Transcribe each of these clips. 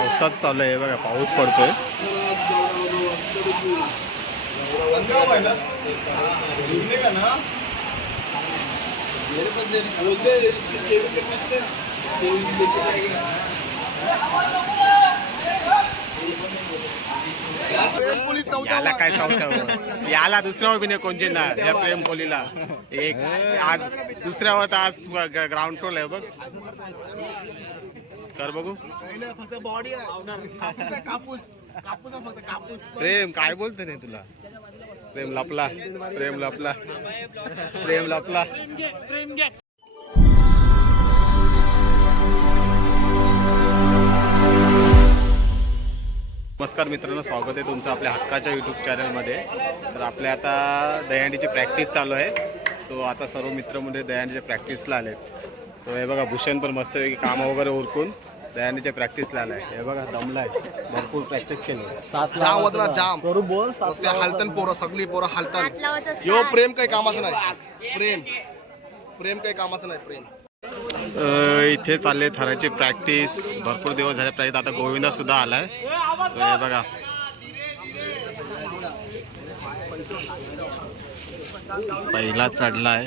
पावसात चालू आहे बघा पाऊस पडतोय. याला काय चौथ्यावर याला दुसऱ्यावर बी नाही कोणचे ना या प्रेम कोहलीला. एक आज दुसऱ्यावर तर आज ग्राउंड फ्लोर आहे बघ. कर बघू. फक्त बॉडी कापूस कापूस कापूस फक्त कापूस प्रेम काय बोलतो नाही तुला? प्रेम लपला प्रेम लपला प्रेम लपला. नमस्कार मित्रांनो स्वागत आहे तुमचं आपल्या हक्काच्या यूट्यूब चॅनलमध्ये तर आपल्या आता दहीहंडीची प्रॅक्टिस चालू आहे. सो आता सर्व मित्र म्हणजे दहीहंडीच्या प्रॅक्टिसला आलेत. सो हे बघा भूषण पण मस्तपैकी कामं वगैरे उरकून दहीहंडीच्या प्रॅक्टिसला आलाय. हे बघा दमलाय. भरपूर प्रॅक्टिस केली. जाम होत ना जाम. बोल नुसते हालतन पोरं सगळी पोरं हालतन. यो. प्रेम काही कामाचं नाही. प्रेम. प्रेम काही कामाचं नाही प्रेम. इथे चालले थराची प्रॅक्टिस भरपूर दिवस झाले प्रॅक्टिस आता गोविंदा सुद्धा आलाय. So, हे बघा. पहिला चढलाय.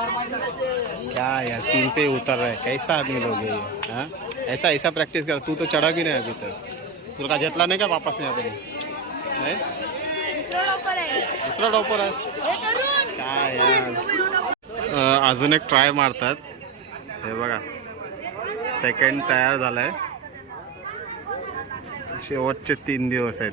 क्या यार, तीन पे उतर रहा कैसा आदमी लोग है ये हाँ? ऐसा ऐसा प्रैक्टिस कर, तू तो चढ़ा भी नहीं अभी तक। तुला घेतला नहीं का वापस नहीं आपण नाही दुसरं लवकर आहे. दुसरा टॉपर आहे. हे. काय अजून एक ट्राय मारतात. हे बघा. सेकंड तयार झालाय. शेवटचे तीन दिवस आहेत.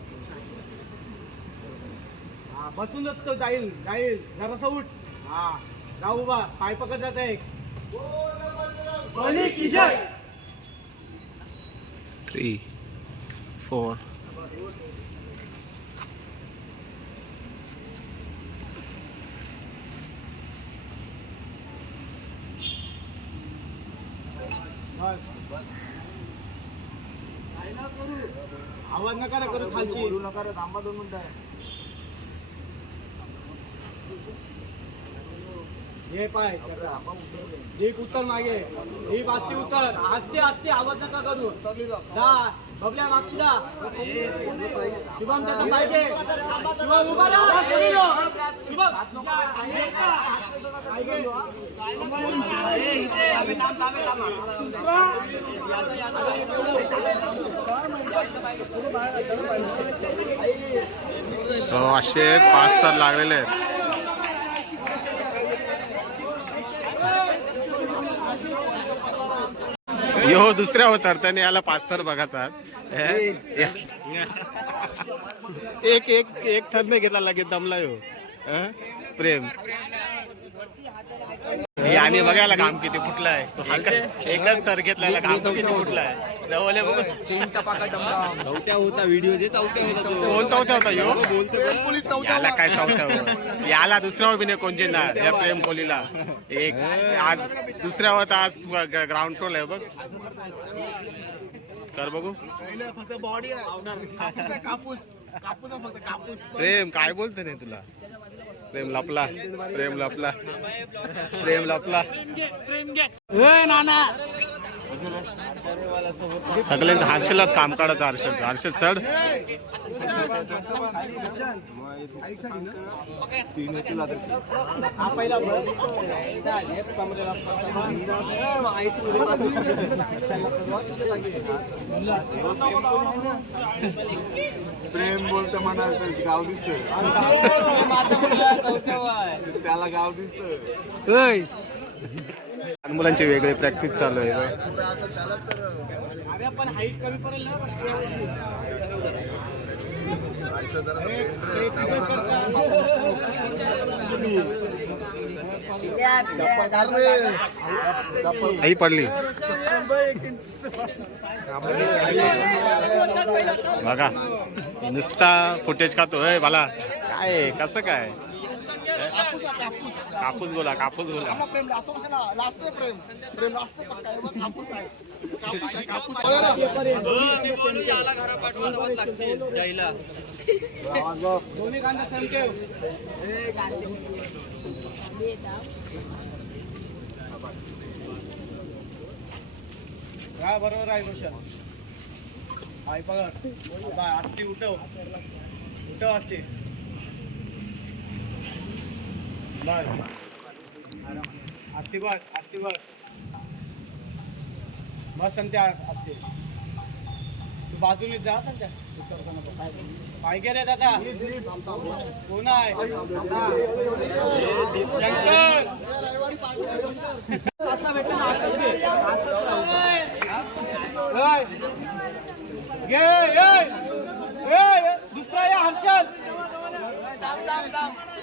हा बसून तो जाईल जाईल. जरासा उठ. हा जाऊ बा पाय पकड जात आहे कोहली की जय. थ्री फोर आवाज नका ना करू खालची. नका थांबा दोन मिनिटं. हे पाय. एक उत्तर मागे. ही आस्ते उत्तर. आस्ते आस्ते आवाज नका करू. जा बबल्या मागची जा शुभम त्याचा पाहिजे शुभम उभा राहा. शुभम. सो असे पाच तर लागलेले आहेत. यो दुसऱ्या चढताना याला पाच थर बघाचा एक एक एक थर नाही घेतला लगेच दमला यो. प्रेम. याने बघायला काम किती फुटलं आहे एकच एकच थर घेतला काम किती फुटलं आहे जवळ. चौथ्या होता व्हिडिओ जे चौथ्या होता कोण चौथ्या होता यो? चौथा याला काय चौथ्यावर याला दुसऱ्यावर बी नाही कोणचे ना या प्रेम कोहलीला एक आज दुसऱ्यावर तर आज ग्राउंड फ्लोर आहे बघ. कर बघू. फक्त बॉडी आहे कापूस. कापूस प्रेम काय बोलतो रे तुला? प्रेम लपला प्रेम लपला प्रेम लपला. सगळ्यांचं हर्षलच काम काढायचं हर्षल हर्षल चढ. प्रेम बोलतो म्हणा गाव दिसत. त्याला गाव दिसत. लहान मुलांची वेगळी प्रॅक्टिस चालू आहे पण हाईट कमी पडेल ना. आई पडली. बघा नुसता फुटेज खातोय मला काय कसं काय? कापूस कापूस. कापूस गोला कापूस गोला प्रेम लास्ट ना लास्ट प्रेम. प्रेम पक्का आहे कापूस आहे. कापूस आहे कापूस आहे. याला घरा पाठवावं लागतील जायला. दोन्ही कांदा सण ठेव हा बरोबर आहे रोशन आई बाय आरती उठव. उठव असते बस आरती बस आरती बस बस संत्या असते तू बाजूने जा संत्या पाय रे दादा कोण आहे घे. दुसरा या हर्षल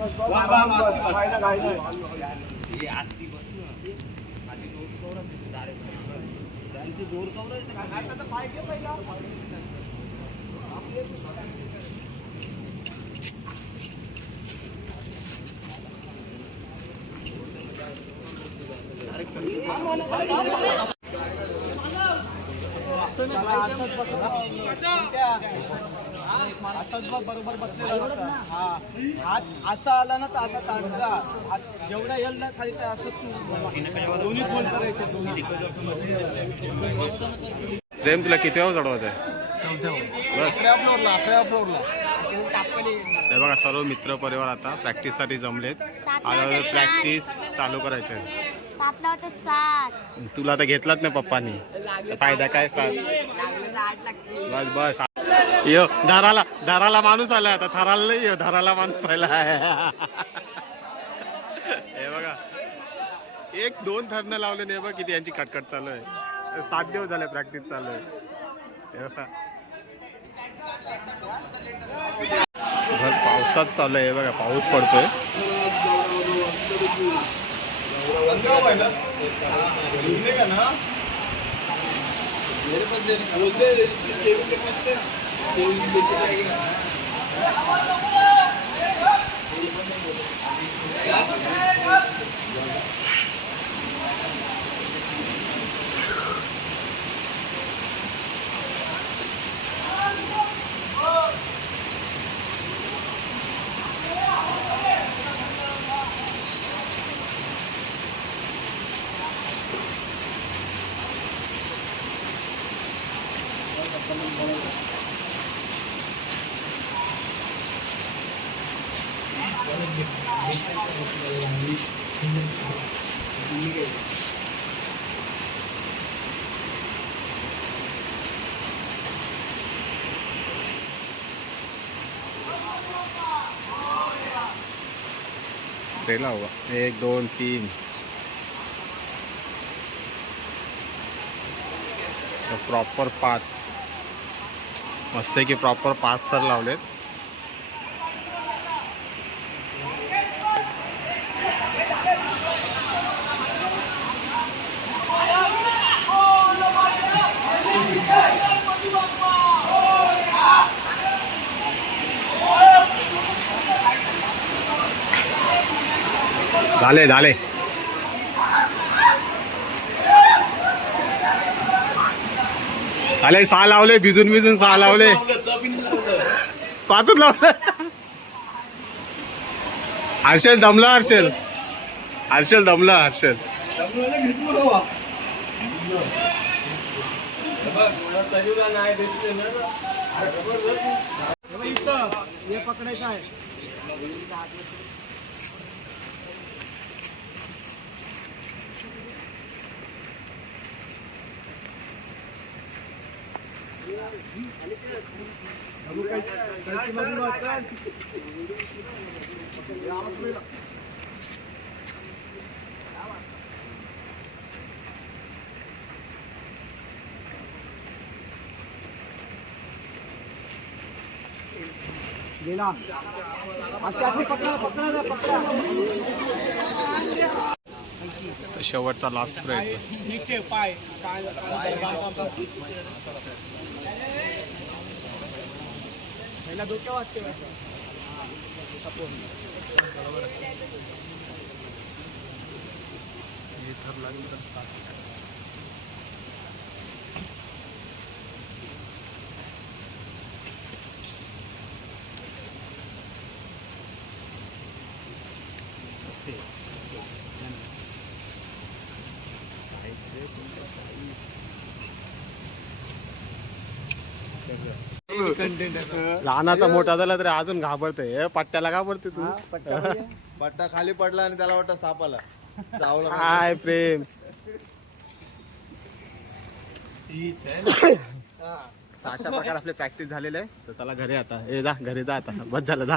यामध्ये ये, माझ्या ये. कोण? त्याला माहिती आहे. आता तर पाय बरोबर बसलेला होता. हा असा आला ना तर असा जेवढा येईल ना खाली तर असं तू दोन्ही फोन करायचे दोन्ही प्रेम तुला किती वेळ चढवत आहे? बस. अकरा फ्लोअरला अकरा फ्लोअरला बघा सर्व मित्र परिवार आता प्रॅक्टिससाठी जमलेत. आता प्रॅक्टिस चालू करायची आहे सातला होते सात. तुला तर घेतलाच नाही पप्पानी. फायदा काय सांग बस बस. यो धाराला धाराला माणूस आलाय आता. थाराला नाही यो धाराला माणूस आला हे बघा. एक दोन थरणं लावले नाही बघा किती यांची खटखट चालू आहे. सात दिवस झाले प्रॅक्टिस चालू आहे. पावसात चालू आहे बघा पाऊस पडतोय. ना. Thank you. ट्रेला होगा। एक दोन तीन। प्रॉपर पाच मस्त की प्रॉपर पाच तर लावलेत। झाले झाले. झाले सहा लावले भिजून भिजून सहा लावले. पाचच लावले. हर्षल दमला हर्षल. हर्षल दमला हर्षल. पकडायचं आहे. शेवटचा लास्ट प्रयत्न पाय काय पकडा पकडा शेवटचा लास्ट स्प्रेड नीट ठेव पाय काय पहिला डोक्या वाटते लहानाचा मोठा झाला तरी अजून घाबरतोय. पट्ट्याला घाबरते तू. पट्टा खाली पडला आणि त्याला वाटतं सापाला. चावला काय प्रेम. अशा प्रकारे आपली प्रॅक्टिस झालेली आहे. तर चला घरी आता. ए जा घरी जा आता. बस झालं जा.